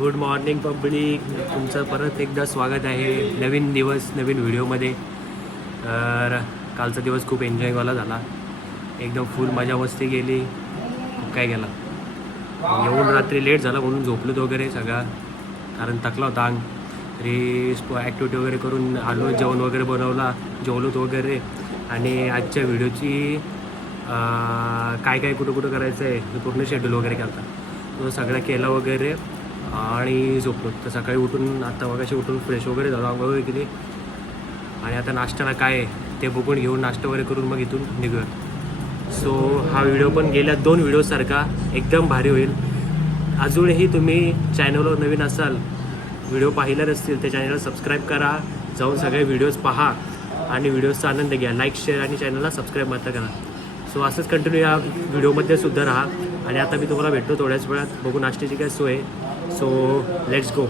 Good morning public, तुमचं परत एकदा स्वागत आहे नवीन दिवस नवीन व्हिडिओमध्ये. तर कालचा दिवस खूप एन्जॉयवाला झाला, एकदम फुल मजा मस्ती गेली. काय गेला येऊन रात्री लेट झाला म्हणून झोपलोत वगैरे सगळा, कारण थकला होता अंग. तरी ॲक्टिव्हिटी वगैरे करून आलो, जेवण वगैरे बनवला, जेवलोत वगैरे. आणि आजच्या व्हिडिओची काय काय कुठं कुठं करायचं आहे पूर्ण शेड्यूल वगैरे केला, तो सगळं केला वगैरे आणि झोपलो. तर सकाळी उठून आता मगाशी उठून फ्रेश वगैरे झालो, आंघोळ वगैरे केली. आणि आता नाश्त्याला काय आहे ते बघून घेऊन नाश्ता वगैरे करून मग इथून निघूया. सो हा व्हिडिओ पण गेल्या 2 व्हिडिओसारखा एकदम भारी होईल. अजूनही तुम्ही चॅनलवर नवीन असाल, व्हिडिओ पाहिला नसतील, त्या चॅनलला सबस्क्राईब करा, जाऊन सगळे व्हिडिओज पहा आणि व्हिडिओजचा आनंद घ्या. लाईक शेअर आणि चॅनलला सबस्क्राईब मात्र करा. सो असंच कंटिन्यू या व्हिडिओमध्ये सुद्धा राहा. आणि आता मी तुम्हाला भेटतो थोड्याच वेळात, बघू नाश्त्याची काय सोय. So let's go.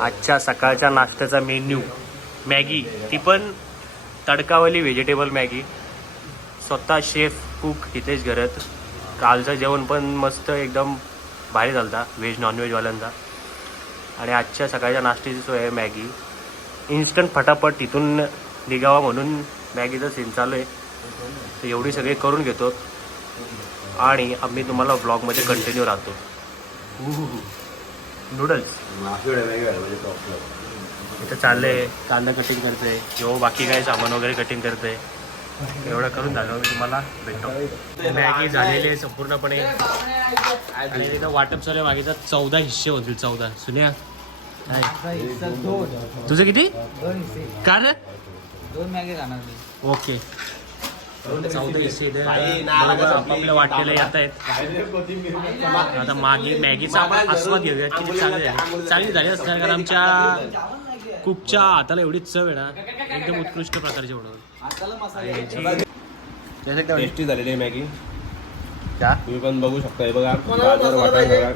आजच्या सकाळच्या नाश्त्याचा मेन्यू मॅगी, ती पण तडकावाली व्हेजिटेबल मॅगी. स्वतः शेफ कुक हितेश घरत. कालचं जेवण पण मस्त एकदम भारी झालं होता, व्हेज नॉनव्हेजवाल्यांचा. आणि आजच्या सकाळच्या नाश्त्याची सोय आहे मॅगी इन्स्टंट, फटाफट तिथून निघावा म्हणून मॅगीचं सीन चालू आहे. तर एवढी सगळे करून घेतो आणि आम्ही तुम्हाला ब्लॉगमध्ये कंटिन्यू राहतो. नूडल्स इथं चाललंय, कांदा कटिंग करते किंवा बाकी काय सामान वगैरे कटिंग करते. एवढं करून झालं मी तुम्हाला भेटतो. मॅगी झालेली आहे संपूर्णपणे आणि तिथं वाटप चालू आहे. मागेचा 14 हिस्से होतील. 14 सुन्या तुझं किती? 2 हिस्से. का रे? 2 मॅगी खाणार मी. ओके, 14 हिस्से आपल्या वाटलेले येत आहेत. आता मॅगीचा आपण आस्वाद घेऊया. किती चांगली झाली असणार, कारण आमच्या कुकच्या हाताला एवढीच चव आहे ना, एकदम उत्कृष्ट प्रकारची बनवून. टेस्टी झालेली आहे मॅगी. तुम्ही पण बघू शकता. हे बघा, गाजर वाटाणा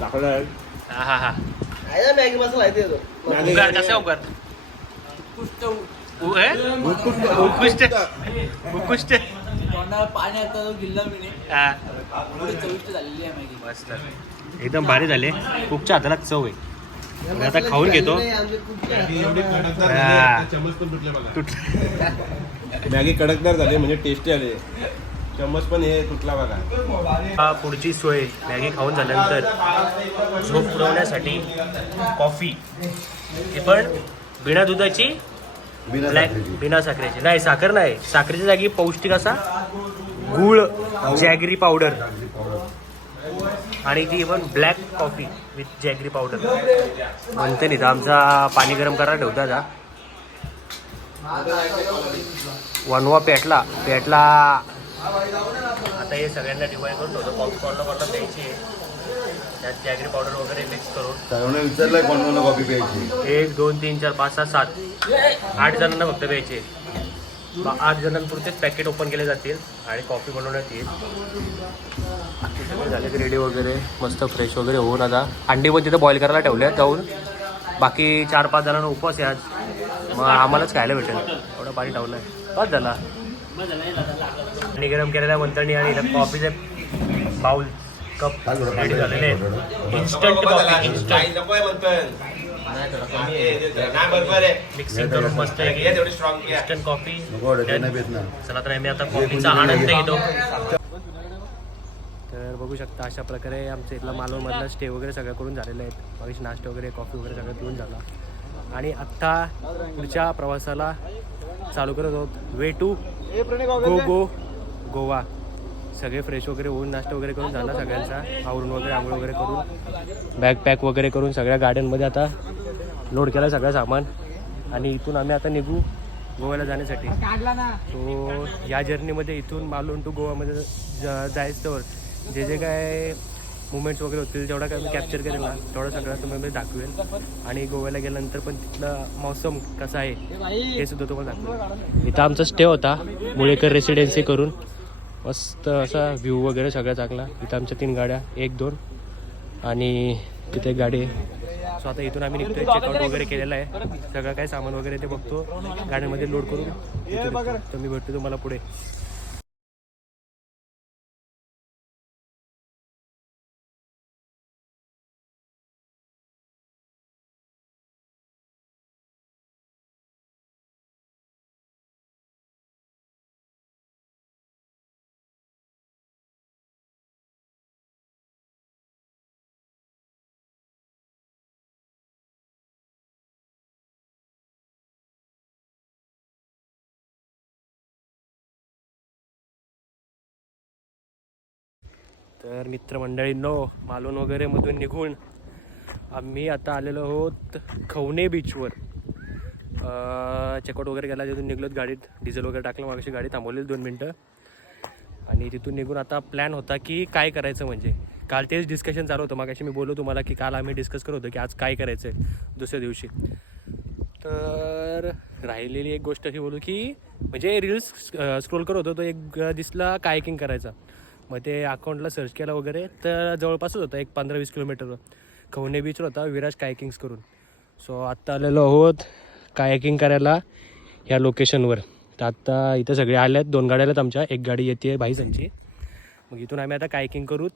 टाकलं आहे. हा हा मॅगी मसाला आहे ते. उगार कसा उगार उत्कृष्ट उत्कृष्ट पाणी आता गिल्ला मी हा, चविष्ट झालेली आहे मॅगी. मस्त एकदम भारी झाले. कुकच्या हाताला चव आहे. मी आता खाऊन घेतो. मॅगी कडकदार झाली, म्हणजे टेस्टी आले. चम्मच पण हे तुटला बघा. पुढची सोय मॅगी खाऊन झाल्यानंतर झोप पुरवण्यासाठी कॉफी, ती पण बिना दुधाची, बिना साखरेची. नाही साखर नाही, साखरेच्या जागी पौष्टिक असा गूळ, जॅगरी पावडर. आणि ती पण black coffee with jaggery powder. म्हणते नाही तर आमचा पाणी गरम करायला ठेवता जा. वनवा पेटला. आता हे सगळ्यांना डिवाइड करून ठेवतो. कॉर्नर प्यायची आहे, त्यात जॅगरी पावडर वगैरे मिक्स करून. विचारलंय कोण कॉफी प्यायची. 1 2 3 4 5 6 7 8 जणांना फक्त प्यायचे. 8 जणांपुरतेच पॅकेट ओपन केले जातील आणि कॉफी बनवण्यात येईल. सगळे झाले की रेडी वगैरे, मस्त फ्रेश वगैरे होऊन आता अंडी पण तिथं बॉईल करायला ठेवले जाऊन. बाकी 4-5 जणांना उपवास आहे आज, मग आम्हालाच खायला भेटेल. एवढं पाणी ठेवलं आहे, बस झाला. पाणी गरम केलेल्या मंतरणी आणि कॉफीचे बाउल कप रेडी झालेले आहेत. इन्स्टंट कॉफी, मिक्सिंग करून मस्त इन्स्टंट कॉफी. चला तर मी आता कॉफीचा आनंद घेतो. तर बघू शकता अशा प्रकारे आमच्या इथला मालवणमधला स्टे वगैरे सगळं करून झालेलं आहे. बाकीचे नाश्ता वगैरे, कॉफी वगैरे सगळं पिऊन झाला. आणि आत्ता पुढच्या प्रवासाला चालू करत आहोत. Way to Goa. सगळे फ्रेश वगैरे होऊन नाश्ता वगैरे करून झाला सगळ्यांचा, आवरून वगैरे आंघोळ वगैरे करून बॅग पॅक वगैरे करून सगळ्या गाड्यांमध्ये आता लोड केला सगळं सामान. आणि इथून आम्ही आता निघू गोव्याला जाण्यासाठी. सो या जर्नीमध्ये इथून मालवण टू गोवामध्ये जायचं जे जे काय मुवमेंट्स वगैरे होतील, जेवढा काय मी कॅप्चर करेल ना तेवढं सगळं तुम्हाला दाखवेल. आणि गोव्याला गेल्यानंतर पण तिथलं मौसम कसा आहे हे सुद्धा तुम्हाला दाखवेल. इथं आमचा स्टे होता मुळेकर रेसिडेन्सी करून. मस्त असा व्ह्यू वगैरे सगळं चांगला. इथं आमच्या 3 गाड्या, 1 2 आणि तिथे एक गाडी आहे. सो आता इथून आम्ही निघतोय. चेकआउट वगैरे केलेलं आहे, सगळं काय सामान वगैरे ते बघतो, गाड्यांमध्ये लोड करून तर मी भेटतो तुम्हाला पुढे. तर मित्रमंडळींनो, मालवण वगैरे मधून निघून आम्ही आता आलेलो आहोत खवणे बीचवर. चेकआउट वगैरे केला, तिथून निघलोत. गाडीत डिझेल वगैरे टाकलं, मागाशी गाडी थांबवलेली 2 मिनटं. आणि तिथून निघून आता प्लॅन होता की काय करायचं. म्हणजे काल तेच डिस्कशन चालू होतं. मागाशी मी बोललो तुम्हाला की काल आम्ही डिस्कस करत होतो की आज काय करायचं आहे दुसऱ्या दिवशी. तर राहिलेली एक गोष्ट अशी बोलू की म्हणजे रील्स स्क्रोल करत होतो, तो एक दिसला कायकिंग करायचा. मग ते अकाउंटला सर्च केला वगैरे, तर जवळपासच होता एक 15-20 किलोमीटरवर खवणे बीचवर होता विराज कायकिंग्स करून. सो आत्ता आलेलो आहोत कायकिंग करायला ह्या लोकेशनवर. तर आत्ता इथं सगळे आले आहेत. 2 गाड्या आहेत आमच्या, एक गाडी येते भाईसांची. मग इथून आम्ही आता कायकिंग करूत.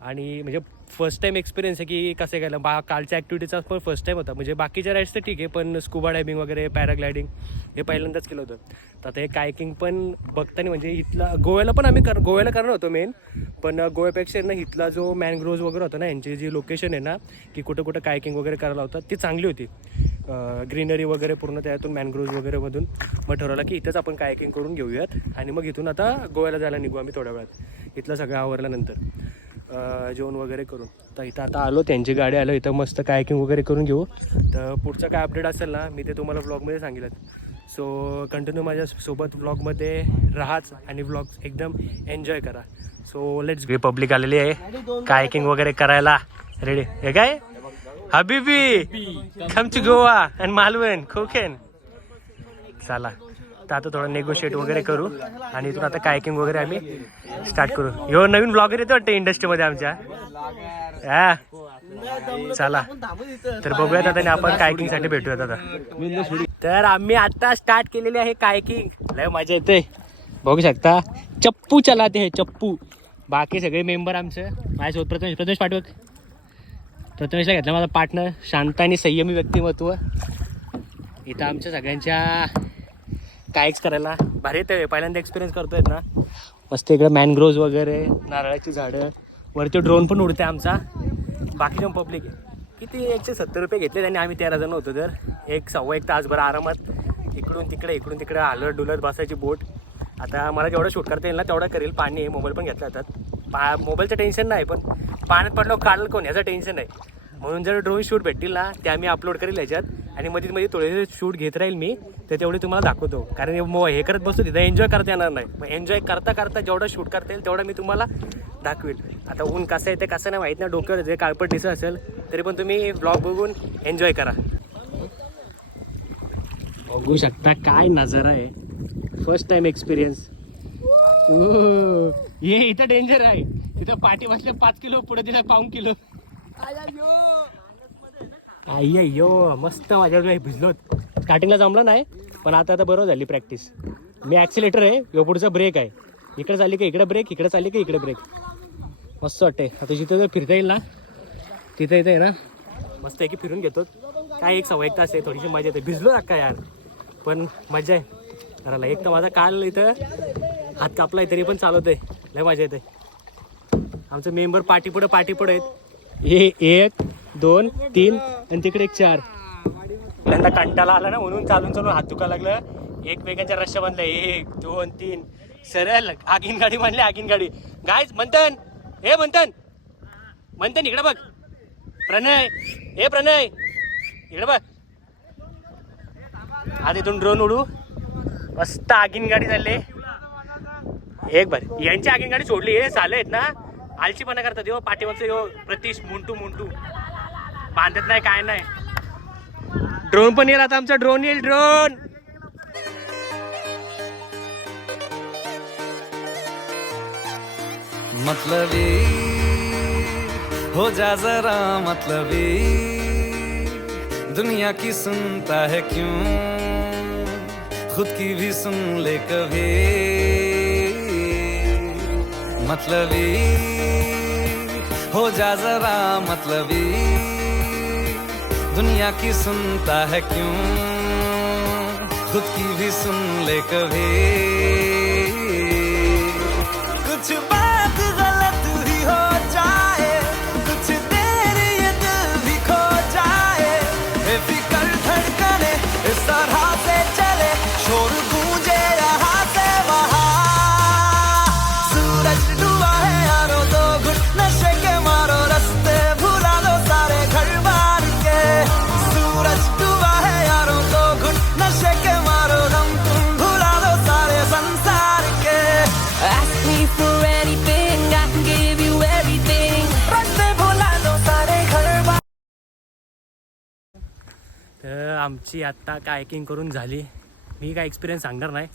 आणि म्हणजे फर्स्ट टाईम एक्सपिरियन्स आहे की कसं केलं. कालच्या ॲक्टिव्हिटीचा पण फर्स्ट टाईम होता. म्हणजे बाकीच्या राईड्स तर ठीक आहे, पण स्कुबा डायविंग वगैरे पॅराग्लायडिंग हे पहिल्यांदाच केलं होतं. तर आता हे कायकिंग पण बघताना म्हणजे इथला गोव्याला पण आम्ही गोव्याला करणार होतो मेन, पण गोव्यापेक्षा ना इथला जो मॅनग्रोव्ज वगैरे होता ना, यांची जी लोकेशन आहे ना की कुठं कुठं कायकिंग वगैरे करायला होतं ती चांगली होती. ग्रीनरी वगैरे पूर्ण त्यातून मॅनग्रोव्ज वगैरेमधून. मग ठरवलं की इथंच आपण कायकिंग करून घेऊयात आणि मग इथून आता गोव्याला जायला निघू आम्ही थोड्या वेळात, इथलं सगळं आवरल्यानंतर जेवण वगैरे करून. तर इथं आता आलो, त्यांची गाडी आलो, इथं मस्त कायकिंग वगैरे करून घेऊ. तर पुढचं काय अपडेट असेल ना मी ते तुम्हाला व्लॉगमध्ये सांगितलं. सो कंटिन्यू माझ्यासोबत व्लॉगमध्ये राहाच आणि व्लॉग एकदम एन्जॉय करा. So let's gay. पब्लिक आलेली आहे कायकिंग वगैरे करायला. रेडी हे काय हबीबी come to Goa and Malvan Konkan. चला तर आता थोडं नेगोशिएट वगैरे करू आणि इथून आता कायकिंग वगैरे आम्ही स्टार्ट करू. ह्यो नवीन ब्लॉगर येतो वाटतं इंडस्ट्रीमध्ये आमच्या. हा चला तर बघूयात आता, आपण कायकिंगसाठी भेटूयात आता. तर आम्ही आता स्टार्ट केलेली आहे कायकिंग. लय मजा येते, बघू शकता. चप्पू चलाते हे चप्पू. बाकी सगळे मेंबर आमचं माझ्यासोबत. प्रथमेश पाठवत. प्रथमेशला घेतला माझा पार्टनर, शांत आणि संयमी व्यक्तिमत्व. इथं आमच्या सगळ्यांच्या कायक्स करायला भारी येते. पहिल्यांदा एक्सपिरियन्स करतोय ना मस्त. इकडे मॅनग्रोव्ज वगैरे, नारळाची झाडं, वरती ड्रोन पण उडते आमचा. बाकीच्या पब्लिक आहे किती 170 रुपये घेतले त्यांनी. आम्ही 13 जण होतो. तर 1-1.25 तासभर आरामात इकडून तिकडे हलत डुलत बसायची बोट. आता मला जेवढं शूट करता येईल ना तेवढं करेल. पाणी आहे, मोबाईल पण घेतला जातात. मोबाईलचं टेन्शन नाही, पण पाण्यात पडलो काढलं कोण ह्याचं टेन्शन आहे. म्हणून जर ड्रोन शूट भेटतील ना ते आम्ही अपलोड करेल याच्यात. आणि मध्ये थोडे शूट घेत राहील मी, तर तेवढे तुम्हाला दाखवतो. कारण हे करत बसतो तिथं एन्जॉय करता येणार नाही. मग एन्जॉय करता जेवढं शूट करता येईल तेवढं मी तुम्हाला दाखवेल. आता ऊन कसं येते कसं नाही माहीत नाही, डोक्यावर जे काळपट दिसत असेल तरी पण तुम्ही व्लॉग बघून एन्जॉय करा. बघू शकता काय नजारा आहे. First time experience. हे इथं डेंजर आहे. तिथं पाठी बसल्या 5 किलो, पुढे दिला 1.5 किलो. अय्यो मस्त माझ्या भिजलो. स्टार्टिंगला जमलं नाही, पण आता बरोबर झाली प्रॅक्टिस. मी ॲक्सिलेटर आहे, यो पुढचा ब्रेक आहे. इकडे चालली का इकडे ब्रेक, इकडे चालली का इकडे ब्रेक. मस्त वाटते. आता जिथं जर फिरता येईल ना तिथं इथं आहे ना मस्त आहे की फिरून घेतो. काय 1-1.25 तास आहे, थोडीशी मजा येते. भिजलो अक्का यार, पण मजा आहे करायला. एक तर माझा काल इथं हात कापला आहे तरी पण चालवत आहे. लय मजा येते. आमचं मेंबर पाठीपुढं आहेत. हे 1, 2, 3 आणि तिकडे 1, 4. त्यांना कंटाळा आला ना म्हणून चालून हात दुखायला लागलं. एकमेकांच्या रश्या बांधल्या. 1, 2, 3 सरळ आगीन गाडी मांडली. आगीन गाडी गायज म्हणतन हे म्हणतन इकडे बघ. प्रणय इकडे बघ. आता इथून ड्रोन उडू. मस्त आगीन गाडी चालली एक भारी. यांची आगीन गाडी सोडली. हे चालू आहेत ना आलशीपणा करतात. हो पाठीमागचं प्रतीश मुंटू बांधत नाही काय नाही. ड्रोन पण येईल आता. आमचा ड्रोन येईल. ड्रोन मतलबी हो जा जरा मतलबी, दुनिया की सुनता है क्यों, खुद की भी सुन ले कभी. मतलबी हो जा जरा मतलबी, दुनिया की सुनता है क्यों, खुद की भी सुन ले कभी. कुछ बात गलत ही हो जाए, कुछ देर ये दिल भी खो जाए, बेफिक्र धड़कने इस तरह से चले, शोर गूंजे यहाँ से वहाँ. सूरज डूबा है यारों, 2 घुट तर आमची आत्ता कायकिंग करून झाली. मी काय एक्सपिरियन्स सांगणार नाही,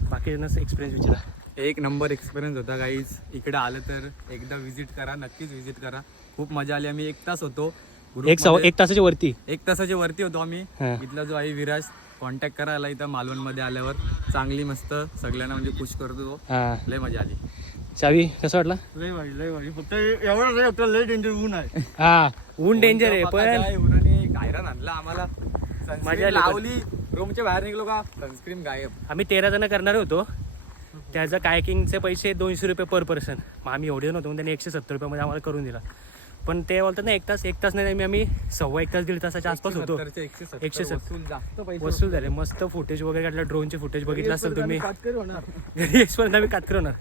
बाकीच्यांनाच एक्सपिरियन्स विचारा. एक नंबर एक्सपिरियन्स होता गाईज. इकडे आलं तर एकदा व्हिजिट करा, नक्कीच व्हिजिट करा. खूप मजा आली. आम्ही 1 तास होतो एक तासाच्या वरती. 1 तासाच्या वरती होतो आम्ही. हा. इथला जो आहे विराज कॉन्टॅक्ट करायला इथं मालवणमध्ये आल्यावर चांगली मस्त सगळ्यांना म्हणजे खुश करतो तो. हां, लय मजा आली. चावी कसं वाटला? लय भारी फक्त एवढं लय डेंजर ऊन आहे. हा, ऊन डेंजर आहे पण गायरान आणला आम्हाला. मजा सनस्क्रीन आली. लावली, रूमच्या बाहेर निघलो का सनस्क्रीन गायब. आम्ही 13 जण करणार होतो. त्याचं कायकिंगचे पैसे 200 रुपये पर पर्सन. मग आम्ही एवढे नव्हतो, त्यांनी 170 रुपयामध्ये आम्हाला करून दिला. पण ते बोलतात ना 1 तास नाही, आम्ही 1.25 तास 1.5 तासाच्या आसपास होतो. 170 वसूल जास्त पैसे वसूल झाले. मस्त फुटेज वगैरे काढलं, ड्रोनचे फुटेज बघितलं असेल तुम्ही. घरी एक्सपर्ट आम्ही कातकर होणार.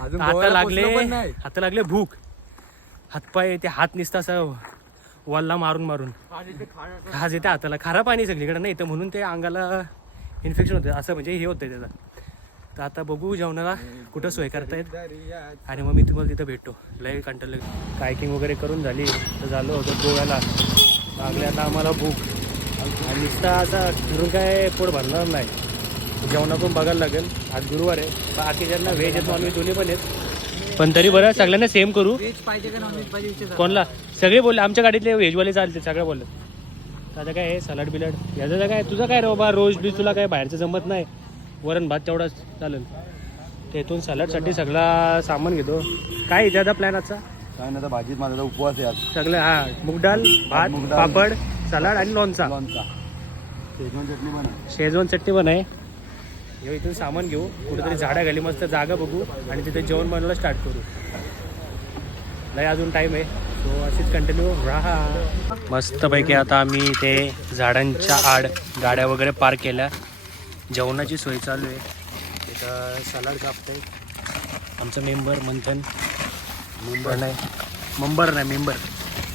अजून आता गोव्याला लागले पोहोचलो पण नाही. आता लागले भूक. हातपाय ते हात निसता असं वल्ला मारून खाज येते हाताला. खारा पाणी सगळीकडे नाही तर म्हणून ते अंगाला इन्फेक्शन होतं, असं म्हणजे हे होतं त्याचं. तर आता बघू जेवणाला कुठं सोय करतायत आणि मग मी तुम्हाला तिथं भेटतो. लय कंटाळलं. कायकिंग वगैरे करून झाली तर झालं होतं गोव्याला. लागले आता आम्हाला भूक आणि नुसता आता फिरून काय पोट भरणार नाही. जेवणा पण बघायला लागेल. आज गुरुवार आहे. बाकीच्यांना व्हेज आहेत, नॉनव्हेज दोन्ही पण आहेत. पण तरी बरं सगळ्यांना सेम करू. व्हेज पाहिजे का नॉनव्हेज पाहिजे? कोणला? सगळे बोलले आमच्या गाडीतले व्हेजवाले चालते, सगळे बोलले. आता काय आहे सलाड बिलाड याचं काय, तुझं काय रे बाबा, रोज बी तुला काय बाहेरचं जमत नाही. वरण भात तेवढाच चालेल. तेथून सलाडसाठी सगळा सामान घेतो. काय इथे आता प्लॅन आजचा? काय नाही, भाजीत माझा उपवास आहे आज. सगळं हा मूग डाळ, भात, मूग डाळ, पापड, सलाड आणि लोणचा. शेजवान चटणी पण आहे. शेजवान चटणी पण आहे. हे इथून सामान घेऊ, कुठेतरी झाडा खाली मस्त जागा बघू आणि तिथे जेवण बनवायला स्टार्ट करू. लय अजून टाईम आहे, सो अशीच कंटिन्यू राहा. मस्तपैकी आता आम्ही ते झाडांच्या आड गाड्या वगैरे पार्क केल्या. जेवणाची सोय चालू आहे. तिथं सलाड कापतोय आमचं मेंबर मंथन. मेंबर नाही मेंबर.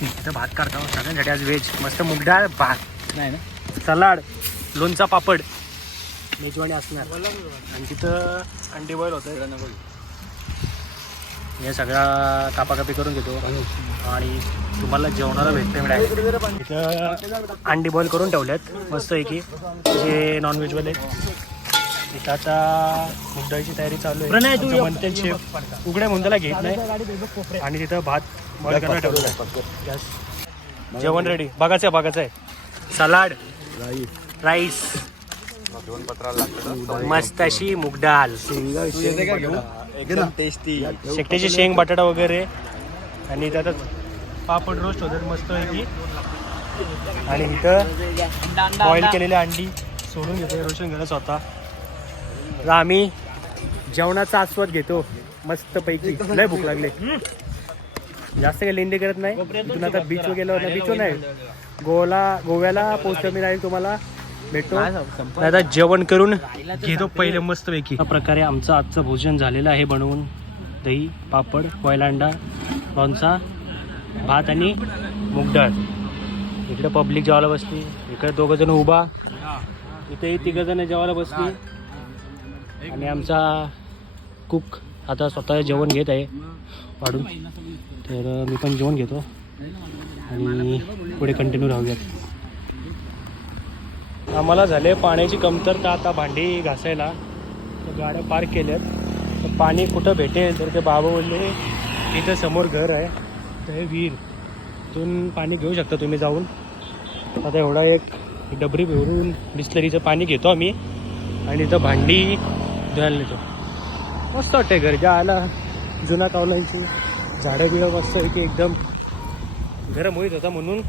इथं भात काढतो सगळ्यांसाठी आज व्हेज. मस्त मूग डाळ, भात नाही ना, सलाड, लोणचा, पापड, मेजवानी असणार. आणि तिथं अंडी बॉईल होतं. हे सगळा कापाकापी करून घेतो आणि तुम्हाला जेवणाला भेटते मी डायरेक्ट. इथं अंडी बॉईल करून ठेवल्यात मस्त आहे की जे नॉनव्हेजवाले. इथं आता मूग डाळीची तयारी चालू आहे. म्हणते शेफ उघड्या मुंदाला घेत नाही. आणि तिथं भात बॉईल करायला ठेवलं आहे. जेवण रेडी. बघायचं आहे. सलाड, राईस, मस्त अशी मूग डाळ, एकदम टेस्टी शेकट्याची शेंग, बटाटा वगैरे. आणि इथं आता पापड रोस्ट होतात मस्त पैकी. आणि इथं बॉईल केलेली अंडी सोडून घेतो, रोशन घेतो स्वतः. तर आम्ही जेवणाचा आस्वाद घेतो मस्त पैकी. लय भूक लागले. जास्त काही लेंडी करत नाही. इथून आता बीचवर गेलो होता. बीचवर नाही, गोव्याला पोहोचतो मी. नाही तुम्हाला भेटतो. आता जेवण करून घेतो पहिले मस्त पैकी. अशा प्रकारे आमचं आजचं भोजन झालेलं आहे बनवून. दही, पापड, बॉईल अंडा, लोणचा, भात आणि मूग डाळ. इकडे पब्लिक जेवायला बसली. इकडे 2 जण उभा, इथेही 3 जण जेवायला बसली. आणि आमचा कुक आता स्वतः जेवण घेत आहे वाढून. तर मी पण जेवण घेतो आणि पुढे कंटिन्यू राहूयात. आम्हाला झाले पाण्याची कमतरता आता भांडी घासायला. तर गाड्या पार्क केल्यात. तर पाणी कुठं भेटेल तर ते बाबा बोलले इथं समोर घर आहे तर हे विहीर, इथून पाणी घेऊ शकता तुम्ही जाऊन. आता एवढा एक डबरी भरून बिस्लरीचं पाणी घेतो आम्ही आणि इथं भांडी धुवायला नेतो. मस्त वाटते घर आला. जुना कावलांची झाडं बिडं मस्त आहे की एकदम. गरम होईत होता म्हणून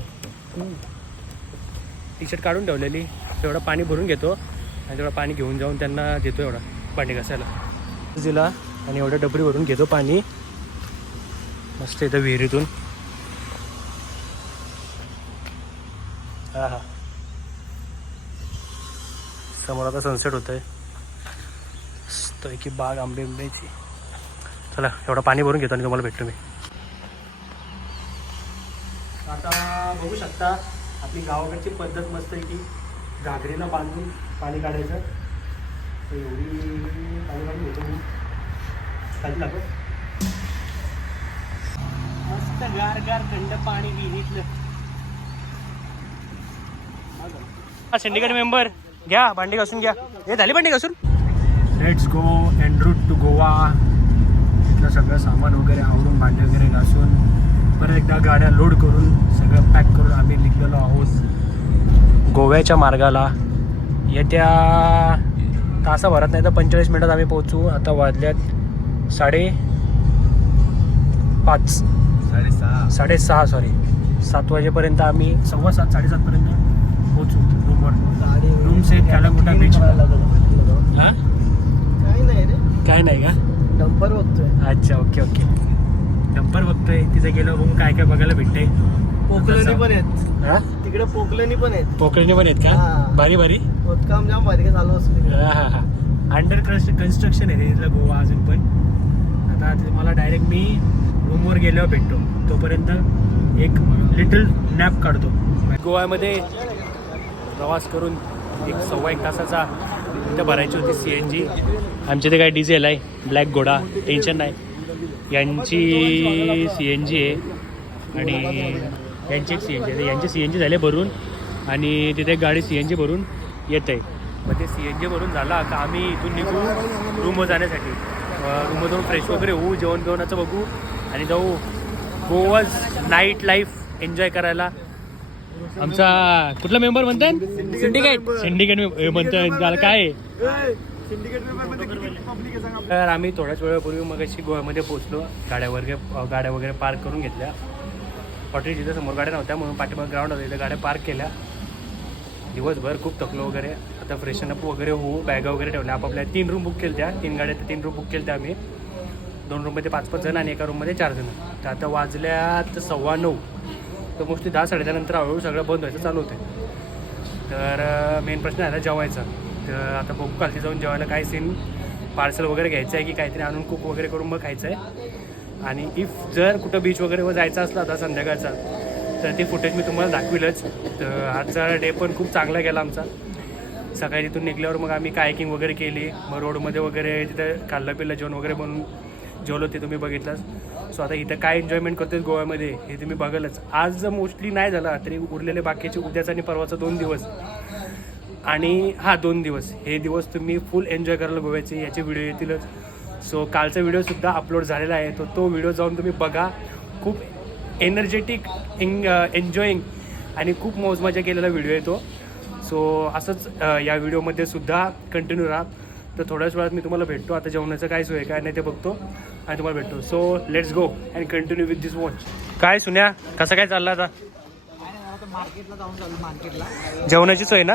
टी शर्ट काढून ठेवलेली. तेवढं पाणी भरून घेतो आणि तेवढं पाणी घेऊन जाऊन त्यांना देतो एवढा भांडी घासायला दिला. आणि एवढं डबरी भरून घेतो पाणी मस्त इथं विहिरीतून. हा समोर आता सनसेट होत आहे. मस्त की बाग आंब्याची. चला एवढं पाणी भरून घेतो आणि तुम्हाला भेटतो मी. आता बघू शकता आपली गावाकडची पद्धत मस्त आहे की घागरीला बांधून पाणी काढायचं. तर एवढी पाणी काढून घेतो मी. खाली लागो मस्त गार गार थंड पाणी विहिरीतलं. सिंडिकेट मेंबर घ्या, भांडी घासून घ्या. हे झाली भांडी घासून. Let's go en route to Goa. इथलं सगळं सामान वगैरे आवरून भांडी वगैरे घासून परत एकदा गाड्या लोड करून सगळं पॅक करून आम्ही निघलेलो आहोत गोव्याच्या मार्गाला. येत्या तासाभरात नाही तर 45 मिनिटात आम्ही पोहोचू. आता वाजल्यात 6:30 सॉरी 7 वाजेपर्यंत आम्ही 7:15 7:30पर्यंत पोहोचू रूमवर. रूम से कॅलाकुटा बीच. हां काय नाही का डंपर बघतोय. अच्छा ओके डंपर बघतोय. तिथे गेलो बघून काय काय बघायला भेटते. पोकलनी पण आहेत. हां तिकडे पोकलनी पण आहेत. पोकळणी पण आहेत का. हां. भारी खोदकाम जाम भारी चालू असते. हां अंडर कन्स्ट्रक्शन आहे तिथलं गोवा अजून पण. आता मला डायरेक्ट मी रूमवर गेल्यावर भेटतो. तोपर्यंत एक लिटल नॅप काढतो. गोव्यामध्ये प्रवास करून 1.25 तासाचा इथं भरायची होती CNG. आमच्या इथे काय डिझेल आहे, ब्लॅक घोडा, टेन्शन नाही. यांची CNG आहे आणि यांची एक CNG आहे. यांची CNG झाले भरून आणि तिथे एक गाडी CNG भरून येत आहे. मग ते CNG भरून झाला का आम्ही इथून निघू रूमवर जाण्यासाठी. रूमवर जाऊन फ्रेश वगैरे होऊ, जेवण जेवणाचं बघू आणि जाऊ गोवाज नाईट लाईफ एन्जॉय करायला. आमचा कुठला मेंबर म्हणतात. सिंडिकेट म्हणतात काय आहे. तर आम्ही थोड्याच वेळापूर्वी मग अशी गोव्यामध्ये पोहोचलो. गाड्या वगैरे पार्क करून घेतल्या. हॉटेल जिथं समोर गाड्या नव्हत्या म्हणून पाठीमाग ग्राउंड होतं तिथं गाड्या पार्क केल्या. दिवसभर खूप थकलो वगैरे. आता फ्रेशन अप वगैरे होऊ. बॅगा वगैरे ठेवल्या आपापल्या. 3 रूम बुक केल्या. 3 गाड्या 3 रूम बुक केल्या आम्ही. 2 रूममध्ये 5-5 जण आणि एका रूममध्ये 4 जण. तर आता वाजल्यात 9:15. तर मोस्टली 10-10:30 नंतर हळूहळू सगळं बंद व्हायचं चालू होते. तर मेन प्रश्न आहे आता जेवायचा. तर आता बघू खालती जाऊन जेवायला काय सीन. पार्सल वगैरे घ्यायचं आहे की काहीतरी आणून कुक वगैरे करून मग खायचं आहे. आणि इफ जर कुठं बीच वगैरे जायचं असलं आता संध्याकाळचा तर ते फुटेज मी तुम्हाला दाखविलंच. तर आजचा डे पण खूप चांगला गेला आमचा. सकाळी तिथून निघल्यावर मग आम्ही कायकिंग वगैरे केली. मग रोडमध्ये वगैरे तिथं खाल्लं पिल्लं जेवण वगैरे बनवून जेवलो ते तुम्ही बघितलंच. सो आता इथं काय एन्जॉयमेंट करतो गोव्यामध्ये हे तुम्ही बघालच. आज मोस्टली नाही झालं तरी उरलेले बाकीचे उद्याचा आणि परवाचा 2 दिवस आणि 2 दिवस हे दिवस तुम्ही फुल एन्जॉय करायला गोव्याचे. याचे व्हिडिओ येतीलच. सो कालचा व्हिडिओसुद्धा अपलोड झालेला आहे. तो व्हिडिओ जाऊन तुम्ही बघा. खूप एनर्जेटिक एन्जॉईंग आणि खूप मौज मजा केलेला व्हिडिओ आहे तो. सो असंच या व्हिडिओमध्ये सुद्धा कंटिन्यू राहा. तर थोड्याच वेळात मी तुम्हाला भेटतो. आता जेवणाचं काय सोय काय नाही ते बघतो आणि तुम्हाला भेटतो. So let's go and continue with this watch. काय सुन्या कसं काय चाललं आता. मार्केटला जाऊन चालू. मार्केटला जेवणाची सोय ना.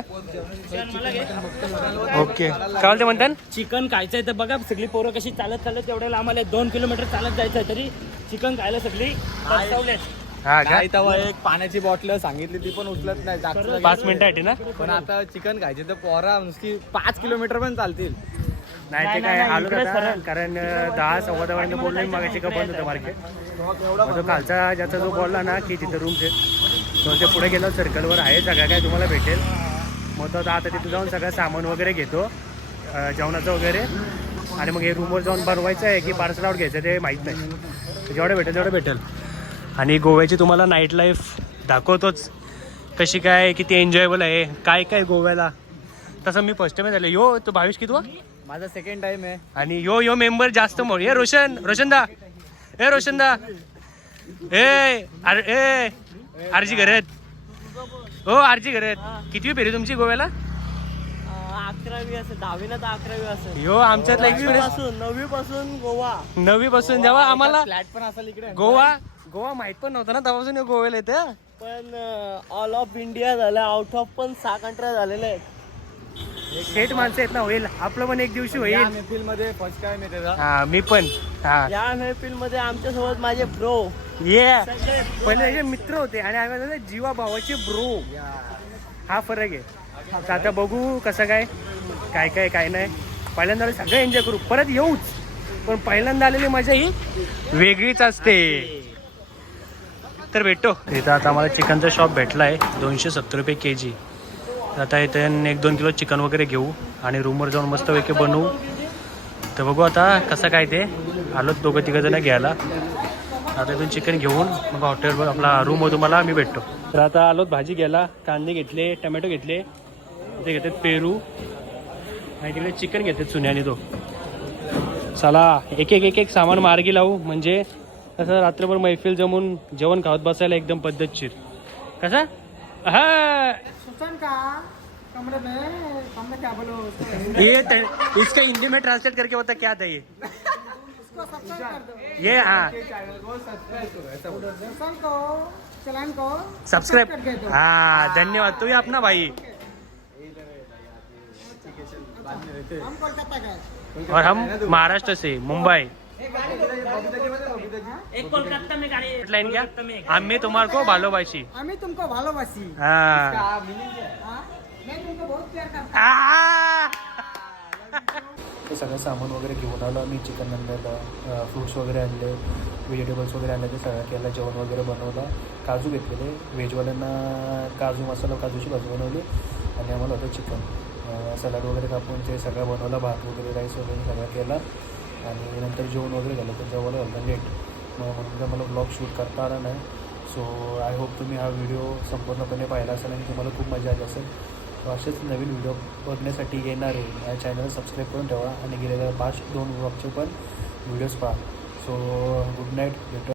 ओके काय ते म्हणतात. चिकन खायचंय तर बघा सगळी पोरं कशी चालत तेवढ्याला आम्हाला 2 किलोमीटर चालत जायचंय तरी चिकन खायला सगळी पस्तावलेत. हा का. तेव्हा एक पाण्याची बॉटल सांगितली ती पण उचलत नाही. 5 मिनिटासाठी ना. पण आता चिकन खायचे तर पोरा नुसती 5 किलोमीटर पण चालतील. नाही ते काय आलो आता कारण 10-10:15 पर्यंत बोललो मी मागायची का बंद होतं मार्केट. मग तो कालचा ज्याचा जो बोलला ना की तिथं रूम्स आहेत तो ते पुढे गेलो सर्कलवर आहे सगळं काय तुम्हाला भेटेल. मग तो आता तिथं जाऊन सगळं सामान वगैरे घेतो जेवणाचं वगैरे आणि मग हे रूमवर जाऊन बनवायचं आहे की पार्सल आउट घ्यायचं ते माहीत नाही. जेवढं भेटेल तेवढं भेटेल. आणि गोव्याची तुम्हाला नाईट लाईफ दाखवतोच कशी काय किती एन्जॉयबल आहे काय काय गोव्याला. तसं मी फर्स्ट टाइम झालं. यो तो 22 किती माझा 2nd टाइम आहे. आणि यो मेंबर जास्त मोड. हे रोशनदा ए आरजी घरात. हो आरजी घरात. कितवी फेरी तुमची गोव्याला. 11वी असेल 10वी ना तर 11वी असेल. यो आमच्यातला एक्सपिरियन्स 9वी पासून गोवा. 9वी पासून जेव्हा आम्हाला फ्लॅट पण असेल इकडे. गोवा माहित पण नव्हतं ना तेव्हापासून गोव्याला येतं. पण ऑल ऑफ इंडिया झालं. आउट ऑफ पण 6 कंट्र्या झालेल्या आहेत. शेट माणसं आहेत ना. होईल आपलं पण एक दिवशी होईल. महफिल मध्ये फर्स्ट टाइम आहे त्याचा. हा मी पण. हा या महफिल मध्ये आमच्या सोबत माझे ब्रो ये पहिले त्याचे मित्र होते आणि आम्ही जीवा भावाचे ब्रो. हा फरक आहे. तर आता बघू कसं काय नाही. पहिल्यांदा सगळं एन्जॉय करू परत येऊच. पण पहिल्यांदा आलेली मजा ही वेगळीच असते. तर भेटतो इथं. आता आम्हाला चिकनचा शॉप भेटला आहे 270 रुपये kg. आता इथे 1-2 किलो चिकन वगैरे घेऊ आणि रूमवर जाऊन मस्तपैकी बनवू. तर बघू आता कसं काय ते. आलो 2-3 जण घ्यायला. आता इथून चिकन घेऊन मग हॉटेलवर आपला रूमवर तुम्हाला मी भेटतो. तर आता आलो भाजी घ्यायला. कांदे घेतले, टमॅटो घेतले इथे घेतात पेरू आणि तिकडे चिकन घेतात चुन्याने तो. चला एक एक सामान मार्गी लावू म्हणजे कसं रात्रभर मैफिल जमून जेवण खावत बसायला एकदम पद्धतशीर. कसा हा ये इसका हिंदी में ट्रांसलेट करके बता क्या था ये हाँ सब्सक्राइब हाँ धन्यवाद. तो ये अपना भाई और हम महाराष्ट्र से मुंबई. एक कोलकाता में गाड़ी लाइन क्या आम्ही तुम्हारे को भालोबाशी. आम्ही तुमको भालोबासी. हाँ मैं तुमको बहुत प्यार करता. ते सगळं सामान वगैरे घेऊन आलो आम्ही. चिकन आणलेलं, फ्रूट्स वगैरे आणले, व्हेजिटेबल्स वगैरे आणले, ते सगळं केलं, जेवण वगैरे बनवलं. काजू घेतलेले व्हेजवाल्यांना, काजू मसाला काजूची भाजी बनवली आणि आम्हाला होतं चिकन. सलाड वगैरे कापून ते सगळं बनवलं, भात वगैरे राईस वगैरे सगळं केला आणि नंतर जेवण वगैरे झालं. तर जेवायला होतं लेट, म्हणून काय मला ब्लॉग शूट करता आला नाही. सो आय होप तुम्ही हा व्हिडिओ संपूर्णपणे पाहिला असेल आणि तुम्हाला खूप मजा आली असेल. सो असेच नवीन व्हिडिओ बघण्यासाठी येणार आहे या चॅनल सबस्क्राईब करून ठेवा आणि गेलेल्या 2 ब्लॉगचे पण व्हिडिओज पहा. So good night.